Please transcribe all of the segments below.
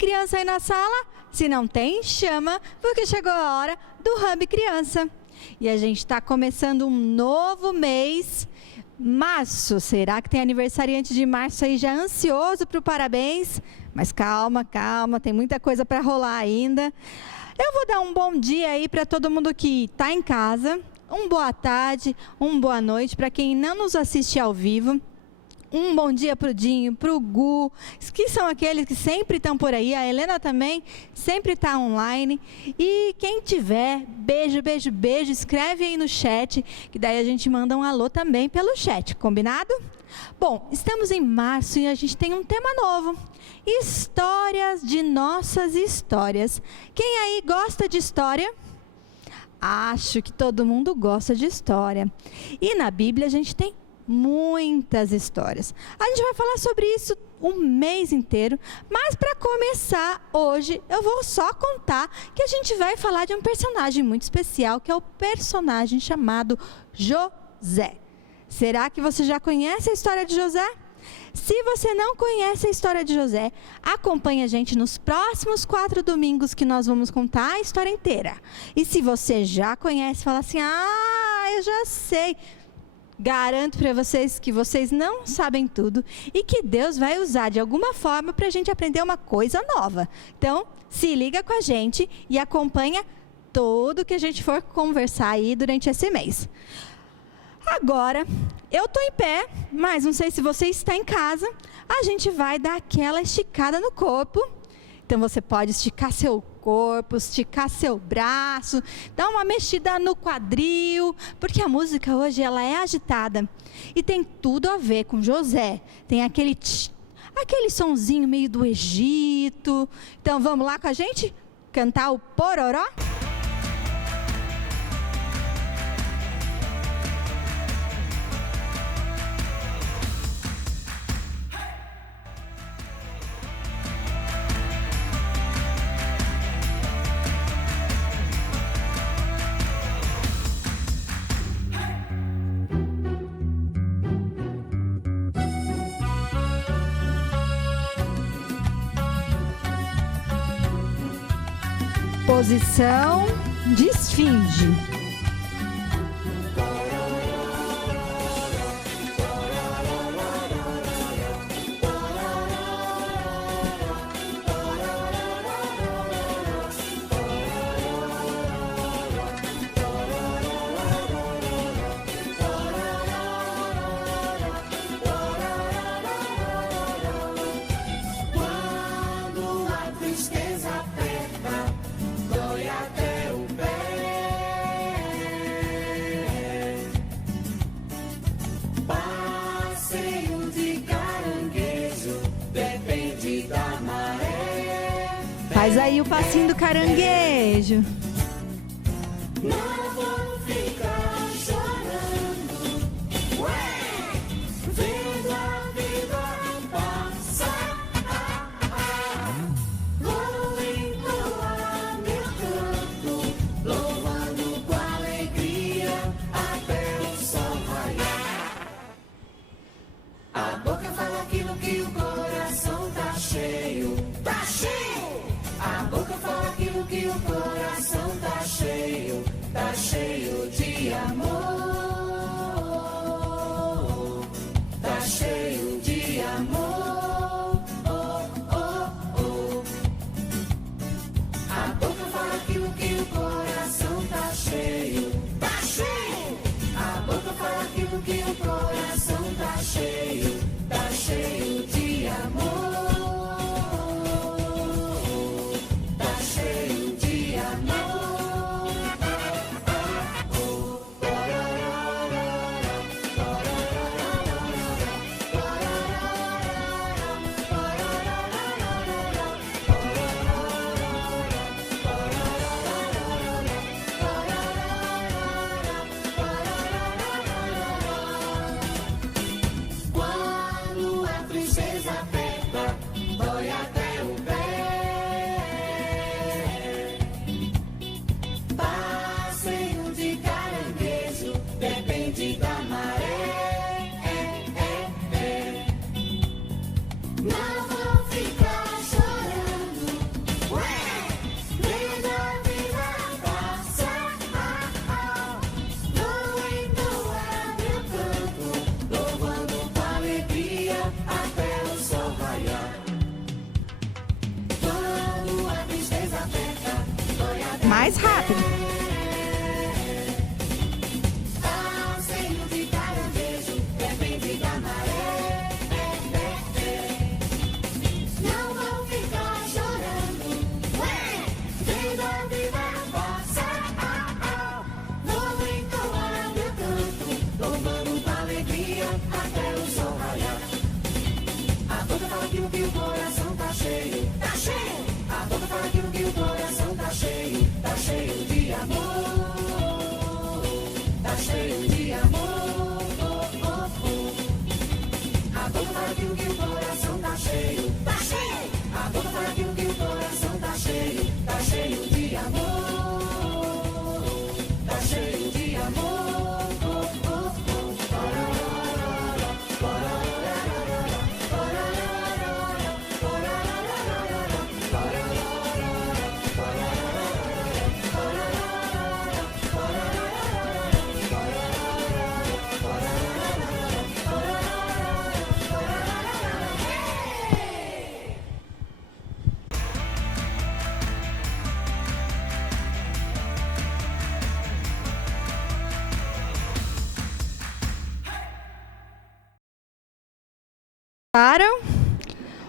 criança aí na sala? Se não tem, chama, porque chegou a hora do Hub Criança. E a gente está começando um novo mês, março. Será que tem aniversariante de março aí já ansioso para o parabéns? Mas calma, calma, tem muita coisa para rolar ainda. Eu vou dar um bom dia aí para todo mundo que está em casa, uma boa tarde, uma boa noite para quem não nos assiste ao vivo. Um bom dia para o Dinho, para o Gu, que são aqueles que sempre estão por aí. A Helena também sempre está online. E quem tiver, beijo, beijo, beijo, escreve aí no chat, que daí a gente manda um alô também pelo chat, combinado? Bom, estamos em março e a gente tem um tema novo. Histórias de nossas histórias. Quem aí gosta de história? Acho que todo mundo gosta de história. E na Bíblia a gente tem muitas histórias. A gente vai falar sobre isso um mês inteiro, mas para começar hoje eu vou só contar que a gente vai falar de um personagem muito especial, que é o personagem chamado José. Será que você já conhece a história de José? Se você não conhece a história de José, acompanhe a gente nos próximos 4 domingos que nós vamos contar a história inteira. E se você já conhece, fala assim, eu já sei. Garanto para vocês que vocês não sabem tudo e que Deus vai usar de alguma forma para a gente aprender uma coisa nova. Então, se liga com a gente e acompanha tudo que a gente for conversar aí durante esse mês. Agora, eu estou em pé, mas não sei se você está em casa. A gente vai dar aquela esticada no corpo. Então, você pode esticar seu corpo, esticar seu braço, dar uma mexida no quadril, porque a música hoje ela é agitada. E tem tudo a ver com José. Tem aquele sonzinho meio do Egito. Então, vamos lá com a gente cantar o Pororó? Posição de esfinge. Faz aí o passinho do caranguejo. Não vou ficar chorando, vendo a vida passar. Vou entoar meu canto, louvando com alegria até o sol raiar. A boca fala aquilo que o coração tá cheio, tá cheio. A boca fala aquilo que o coração mais rápido. Passeio de caranguejo, depende da maré. Não vão ficar chorando, vendo a vida passar. Vou entoar meu canto, louvando com alegria até o sol raiar. A boca fala que o coração tá cheio, tá cheio. A boca fala que o coração tá cheio de amor, tá cheio de amor. A boca fala que o coração tá cheio, tá cheio. A boca fala que o coração tá cheio de amor, tá cheio de amor. Gostaram?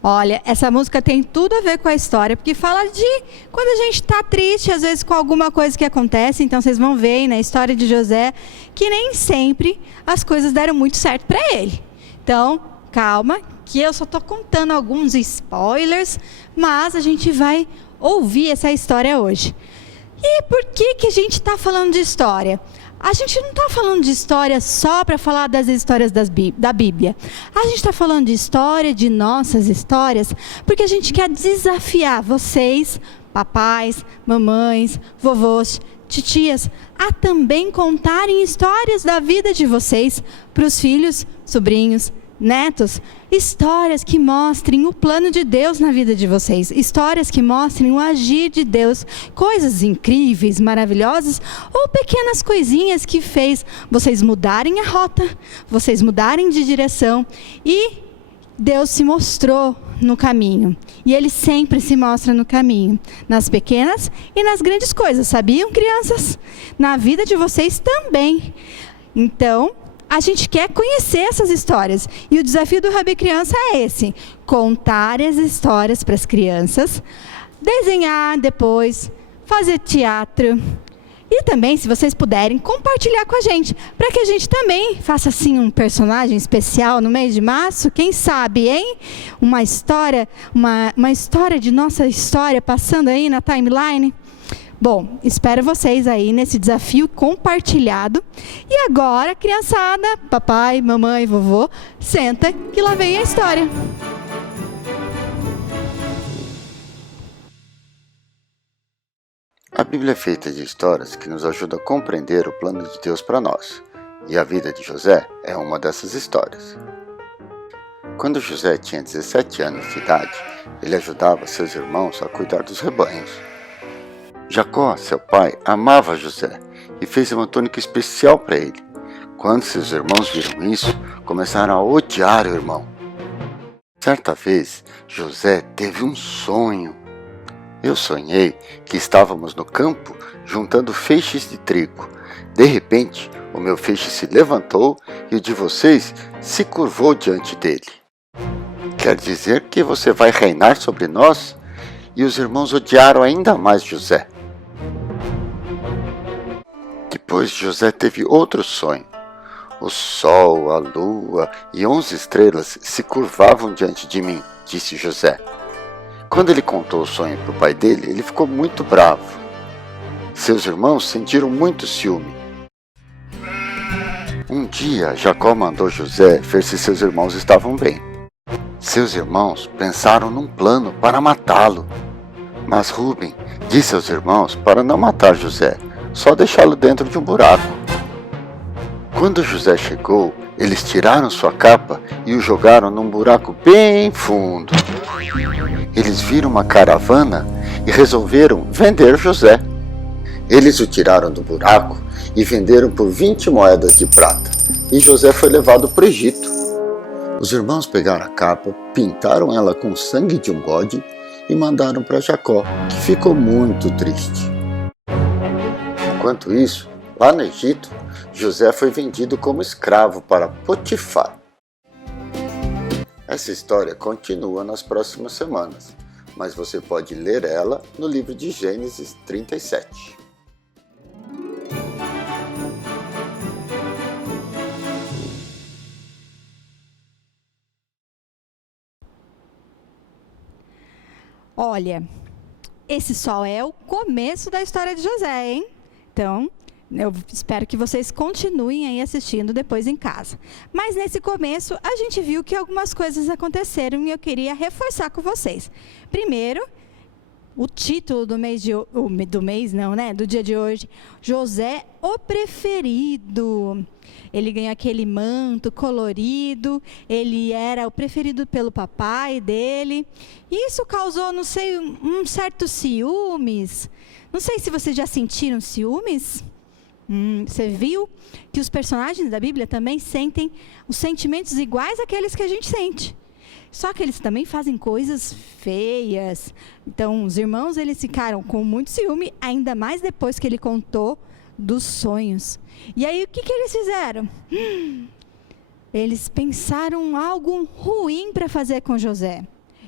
Olha, essa música tem tudo a ver com a história, porque fala de quando a gente está triste, às vezes com alguma coisa que acontece. Então vocês vão ver aí na história de José que nem sempre as coisas deram muito certo para ele. Então, calma, que eu só estou contando alguns spoilers, mas a gente vai ouvir essa história hoje. E por que a gente está falando de história? A gente não está falando de história só para falar das histórias da Bíblia. A gente está falando de história, de nossas histórias, porque a gente quer desafiar vocês, papais, mamães, vovôs, titias, a também contarem histórias da vida de vocês para os filhos, sobrinhos, netos. Histórias que mostrem o plano de Deus na vida de vocês. Histórias que mostrem o agir de Deus. Coisas incríveis, maravilhosas, ou pequenas coisinhas que fez vocês mudarem a rota, vocês mudarem de direção, e Deus se mostrou no caminho. E Ele sempre se mostra no caminho, nas pequenas e nas grandes coisas. Sabiam, crianças? Na vida de vocês também. Então, a gente quer conhecer essas histórias. E o desafio do Hub Criança é esse: contar as histórias para as crianças, desenhar depois, fazer teatro. E também, se vocês puderem, compartilhar com a gente, para que a gente também faça assim um personagem especial no mês de março. Quem sabe, hein? Uma história de nossa história passando aí na timeline. Bom, espero vocês aí nesse desafio compartilhado. E agora, criançada, papai, mamãe, vovô, senta que lá vem a história. A Bíblia é feita de histórias que nos ajudam a compreender o plano de Deus para nós. E a vida de José é uma dessas histórias. Quando José tinha 17 anos de idade, ele ajudava seus irmãos a cuidar dos rebanhos. Jacó, seu pai, amava José e fez uma túnica especial para ele. Quando seus irmãos viram isso, começaram a odiar o irmão. Certa vez, José teve um sonho. Eu sonhei que estávamos no campo juntando feixes de trigo. De repente, o meu feixe se levantou e o de vocês se curvou diante dele. Quer dizer que você vai reinar sobre nós? E os irmãos odiaram ainda mais José. Depois José teve outro sonho. O sol, a lua e 11 estrelas se curvavam diante de mim, disse José. Quando ele contou o sonho para o pai dele, ele ficou muito bravo. Seus irmãos sentiram muito ciúme. Um dia, Jacó mandou José ver se seus irmãos estavam bem. Seus irmãos pensaram num plano para matá-lo. Mas Rúben disse aos irmãos para não matar José, só deixá-lo dentro de um buraco. Quando José chegou, eles tiraram sua capa e o jogaram num buraco bem fundo. Eles viram uma caravana e resolveram vender José. Eles o tiraram do buraco e venderam por 20 moedas de prata, e José foi levado para o Egito. Os irmãos pegaram a capa, pintaram ela com o sangue de um bode e mandaram para Jacó, que ficou muito triste. Enquanto isso, lá no Egito, José foi vendido como escravo para Potifar. Essa história continua nas próximas semanas, mas você pode ler ela no livro de Gênesis 37. Olha, esse só é o começo da história de José, hein? Então, eu espero que vocês continuem aí assistindo depois em casa. Mas nesse começo, a gente viu que algumas coisas aconteceram e eu queria reforçar com vocês. Primeiro, o título do do dia de hoje, José, o preferido. Ele ganhou aquele manto colorido, ele era o preferido pelo papai dele. Isso causou, não sei, um certo ciúmes. Não sei se vocês já sentiram ciúmes. Você viu que os personagens da Bíblia também sentem os sentimentos iguais àqueles que a gente sente. Só que eles também fazem coisas feias. Então, os irmãos, eles ficaram com muito ciúme, ainda mais depois que ele contou dos sonhos. E aí, o que eles fizeram? Eles pensaram algo ruim para fazer com José.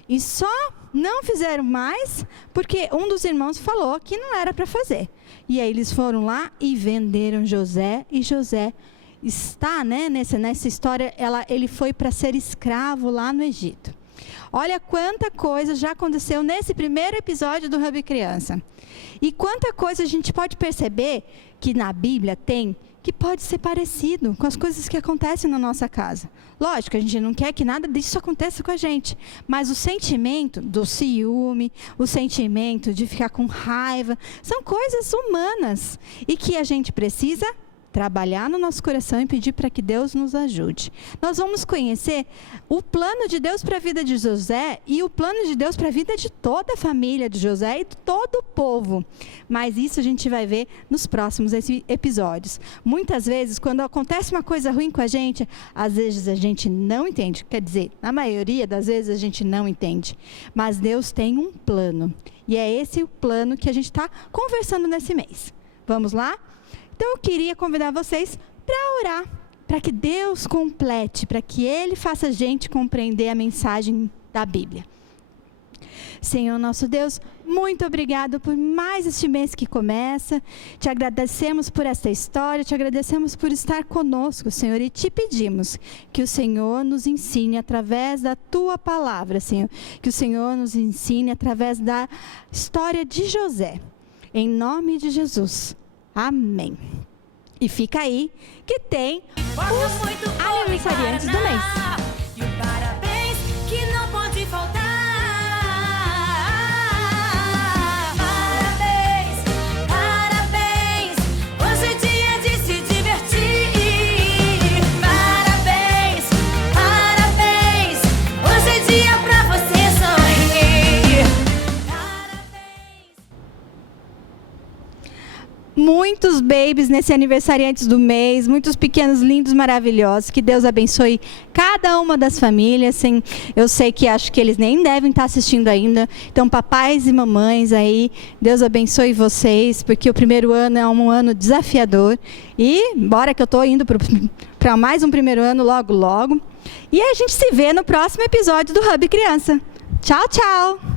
E só não fizeram mais porque um dos irmãos falou que não era para fazer. E aí eles foram lá e venderam José. E José está, nessa história, ele foi para ser escravo lá no Egito. Olha quanta coisa já aconteceu nesse primeiro episódio do Hub Criança. E quanta coisa a gente pode perceber que na Bíblia tem, que pode ser parecido com as coisas que acontecem na nossa casa. Lógico, a gente não quer que nada disso aconteça com a gente, mas o sentimento do ciúme, o sentimento de ficar com raiva, são coisas humanas e que a gente precisa trabalhar no nosso coração e pedir para que Deus nos ajude. Nós vamos conhecer o plano de Deus para a vida de José e o plano de Deus para a vida de toda a família de José e de todo o povo. Mas isso a gente vai ver nos próximos episódios. Muitas vezes, quando acontece uma coisa ruim com a gente, às vezes a gente não entende. Quer dizer, na maioria das vezes a gente não entende. Mas Deus tem um plano. E é esse o plano que a gente está conversando nesse mês. Vamos lá? Então, eu queria convidar vocês para orar, para que Deus complete, para que Ele faça a gente compreender a mensagem da Bíblia. Senhor nosso Deus, muito obrigado por mais este mês que começa. Te agradecemos por esta história, te agradecemos por estar conosco, Senhor, e te pedimos que o Senhor nos ensine através da Tua palavra, Senhor. Que o Senhor nos ensine através da história de José. Em nome de Jesus. Amém. E fica aí que tem os aniversariantes do mês. E um parabéns que não pode faltar. Parabéns, parabéns. Hoje é dia de se divertir. Parabéns, parabéns. Hoje é dia pra você sorrir. Parabéns. Muitos babies nesse aniversariantes do mês, muitos pequenos, lindos, maravilhosos. Que Deus abençoe cada uma das famílias. Eu sei que acho que eles nem devem estar assistindo ainda. Então, papais e mamães aí, Deus abençoe vocês, porque o primeiro ano é um ano desafiador. E bora que eu estou indo para mais um primeiro ano logo, logo. E a gente se vê no próximo episódio do Hub Criança. Tchau, tchau!